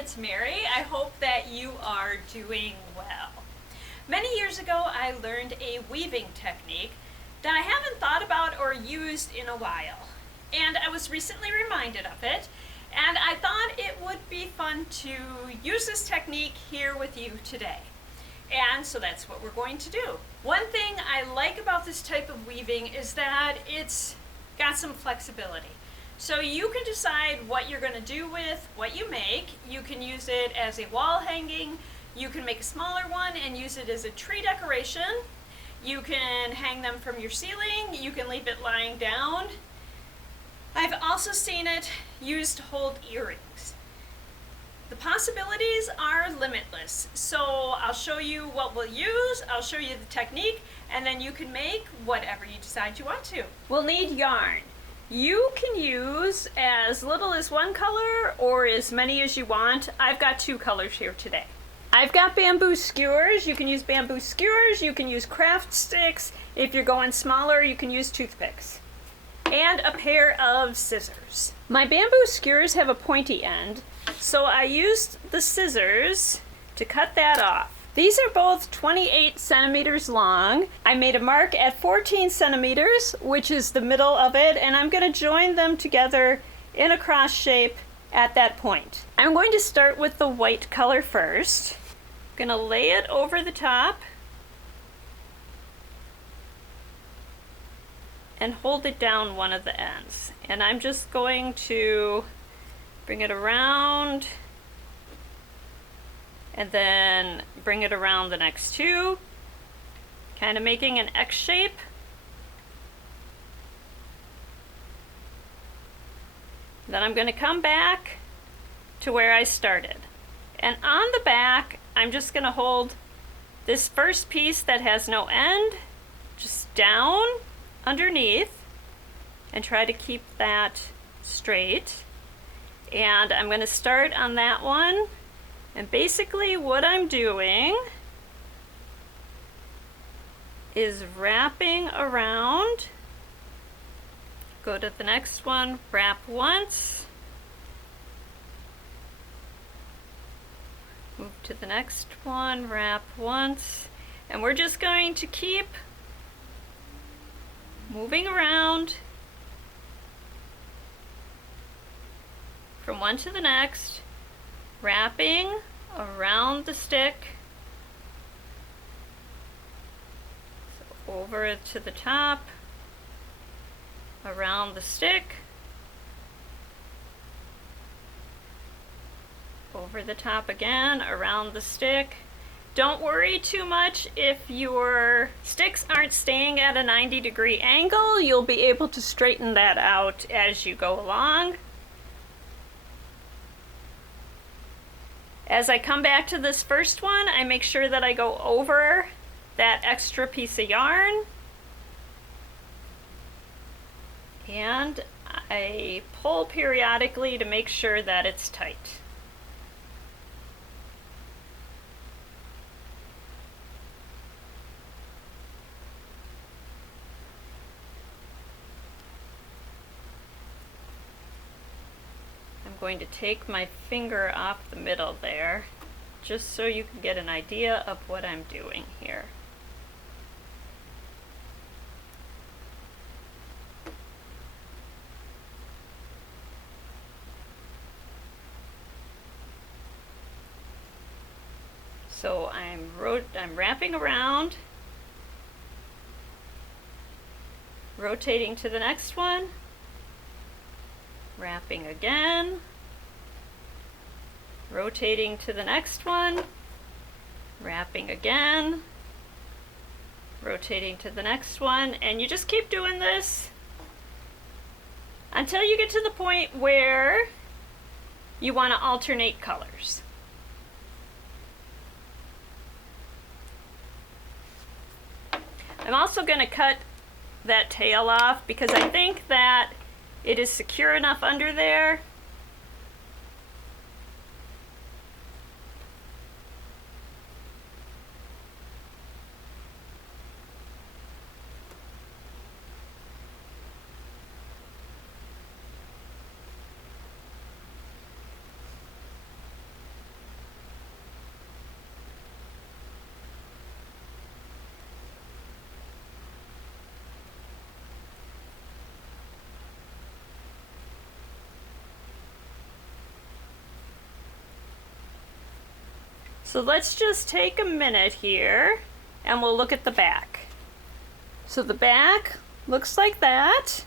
it's Mary. I hope that you are doing well. Many years ago, I learned a weaving technique that I haven't thought about or used in a while. And I was recently reminded of it, and I thought it would be fun to use this technique here with you today. And so that's what we're going to do. One thing I like about this type of weaving is that it's got some flexibility. So you can decide what you're going to do with what you make. You can use it as a wall hanging. You can make a smaller one and use it as a tree decoration. You can hang them from your ceiling. You can leave it lying down. I've also seen it used to hold earrings. The possibilities are limitless. So I'll show you what we'll use, I'll show you the technique, and then you can make whatever you decide you want to. We'll need yarn. You can use as little as one color or as many as you want. I've got two colors here today. I've got bamboo skewers. You can use bamboo skewers. You can use craft sticks. If you're going smaller, you can use toothpicks. And a pair of scissors. My bamboo skewers have a pointy end, so I used the scissors to cut that off. These are both 28 centimeters long. I made a mark at 14 centimeters, which is the middle of it, and I'm going to join them together in a cross shape at that point. I'm going to start with the white color first. I'm going to lay it over the top and hold it down one of the ends. And I'm just going to bring it around and then bring it around the next two, kind of making an X shape. Then I'm going to come back to where I started. And on the back, I'm just going to hold this first piece that has no end just down underneath and try to keep that straight. And I'm going to start on that one. And basically what I'm doing is wrapping around. Go to the next one, wrap once. Move to the next one, wrap once. And we're just going to keep moving around from one to the next, wrapping around the stick, so over to the top, around the stick, over the top again, around the stick. Don't worry too much if your sticks aren't staying at a 90-degree angle. You'll be able to straighten that out as you go along. As I come back to this first one, I make sure that I go over that extra piece of yarn. And I pull periodically to make sure that it's tight. Going to take my finger off the middle there just so you can get an idea of what I'm doing here. So I'm wrapping around, rotating to the next one, wrapping again, rotating to the next one, wrapping again, rotating to the next one, and you just keep doing this until you get to the point where you want to alternate colors. I'm also going to cut that tail off because I think that it is secure enough under there. So let's just take a minute here and we'll look at the back. So the back looks like that,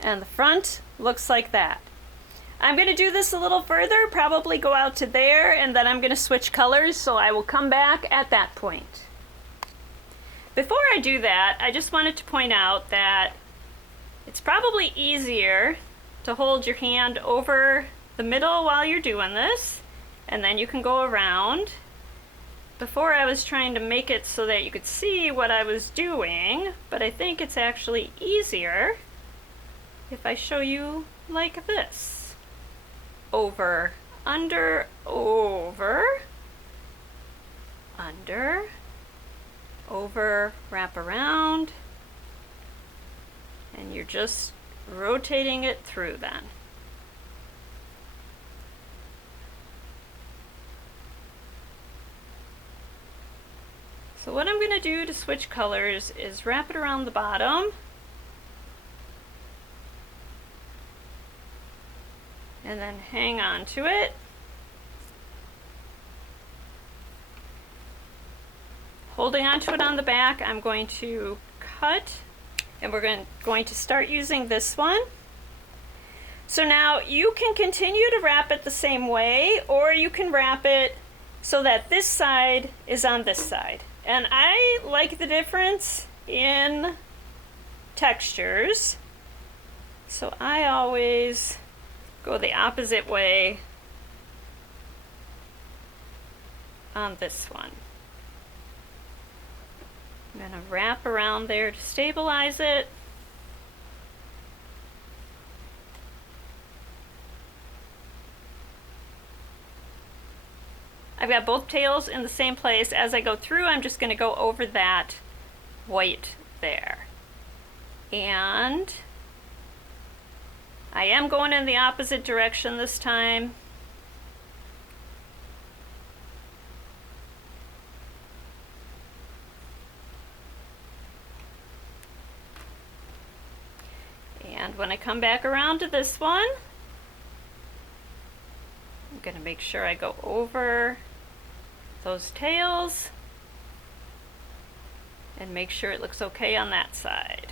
and the front looks like that. I'm going to do this a little further, probably go out to there, and then I'm going to switch colors, so I will come back at that point. Before I do that, I just wanted to point out that it's probably easier to hold your hand over the middle while you're doing this, and then you can go around. Before I was trying to make it so that you could see what I was doing, but I think it's actually easier if I show you like this. Over, under, over, under, over, wrap around, and you're just rotating it through then. So what I'm going to do to switch colors is wrap it around the bottom, and then hang on to it. Holding onto it on the back, I'm going to cut, and we're going to start using this one. So now you can continue to wrap it the same way, or you can wrap it so that this side is on this side. And I like the difference in textures, so I always go the opposite way on this one. I'm going to wrap around there to stabilize it. I've got both tails in the same place. As I go through, I'm just going to go over that white there. And I am going in the opposite direction this time. And when I come back around to this one, I'm going to make sure I go over those tails and make sure it looks okay on that side.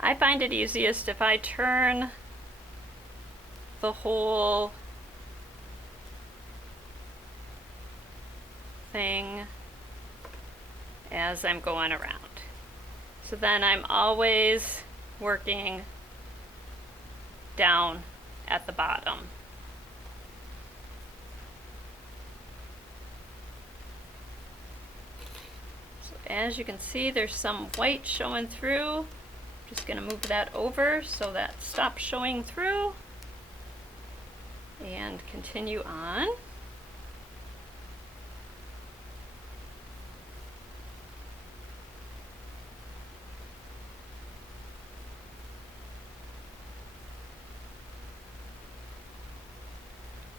I find it easiest if I turn the whole thing as I'm going around. So then I'm always working down at the bottom. So as you can see, there's some white showing through. Just going to move that over so that stops showing through, and continue on.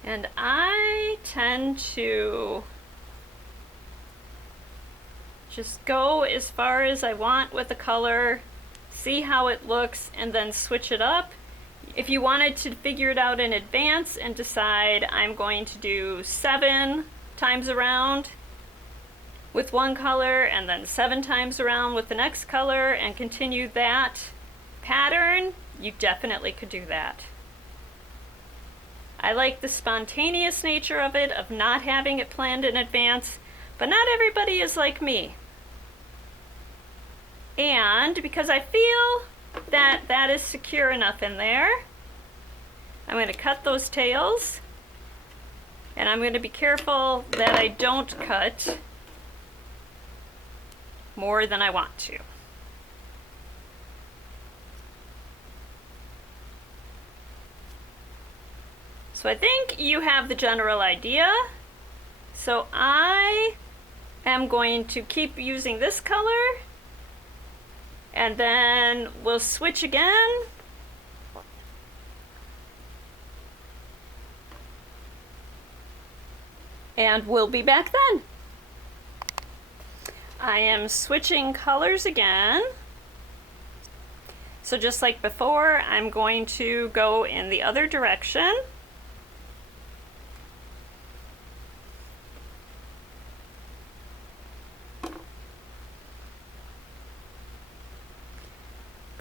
And I tend to just go as far as I want with the color, see how it looks, and then switch it up. If you wanted to figure it out in advance and decide I'm going to do 7 times around with one color and then 7 times around with the next color and continue that pattern, you definitely could do that. I like the spontaneous nature of it, of not having it planned in advance, but not everybody is like me. And because I feel that that is secure enough in there, I'm going to cut those tails, and I'm going to be careful that I don't cut more than I want to. So I think you have the general idea. So I am going to keep using this color, and then we'll switch again. and we'll be back then. I am switching colors again. So just like before, I'm going to go in the other direction.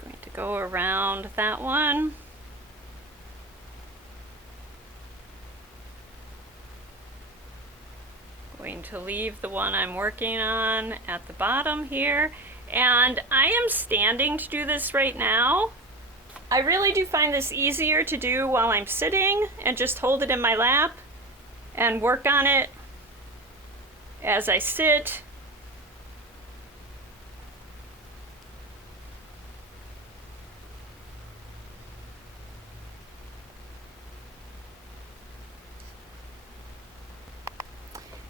Going to go around that one. Going to leave the one I'm working on at the bottom here. And I am standing to do this right now. I really do find this easier to do while I'm sitting and just hold it in my lap and work on it as I sit.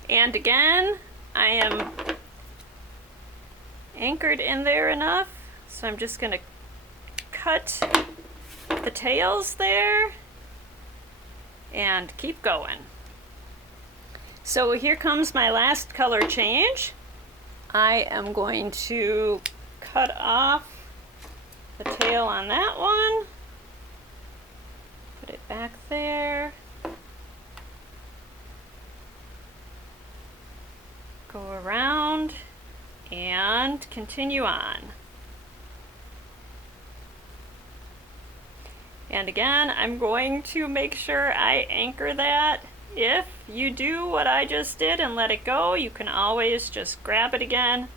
And again, I am anchored in there enough, so I'm just going to cut the tails there and keep going. So here comes my last color change. I am going to cut off the tail on that one, put it back there, go around and continue on. And again, I'm going to make sure I anchor that. If you do what I just did and let it go, you can always just grab it again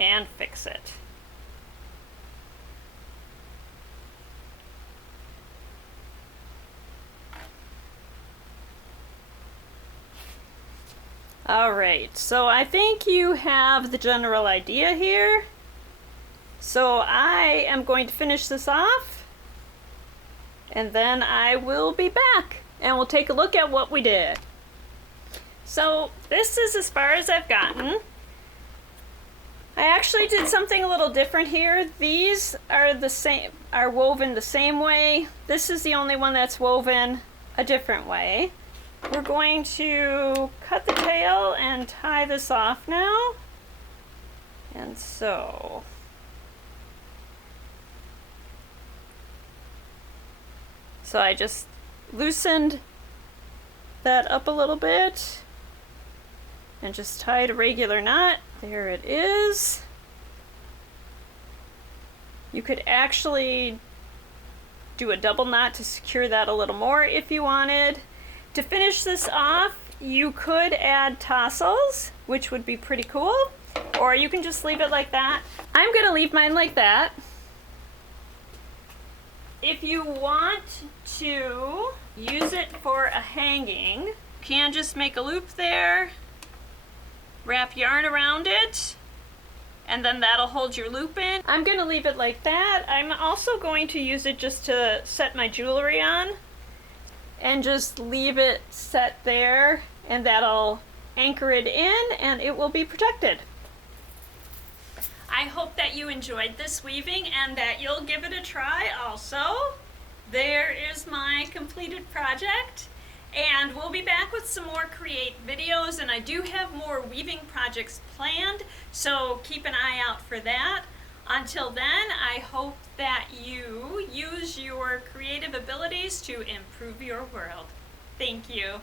and fix it. Alright, so I think you have the general idea here. So I am going to finish this off, and then I will be back and we'll take a look at what we did. So this is as far as I've gotten. I actually did something a little different here. These are woven the same way. This is the only one that's woven a different way. We're going to cut the tail and tie this off now. And so I just loosened that up a little bit and just tied a regular knot. There it is. You could actually do a double knot to secure that a little more if you wanted. To finish this off, you could add tassels, which would be pretty cool, or you can just leave it like that. I'm gonna leave mine like that. If you want to use it for a hanging, you can just make a loop there, wrap yarn around it, and then that'll hold your loop in. I'm gonna leave it like that. I'm also going to use it just to set my jewelry on and just leave it set there, and that'll anchor it in and it will be protected. I hope that you enjoyed this weaving and that you'll give it a try also. There is my completed project, and we'll be back with some more Create videos, and I do have more weaving projects planned, so keep an eye out for that. Until then, I hope that you use your creative abilities to improve your world. Thank you.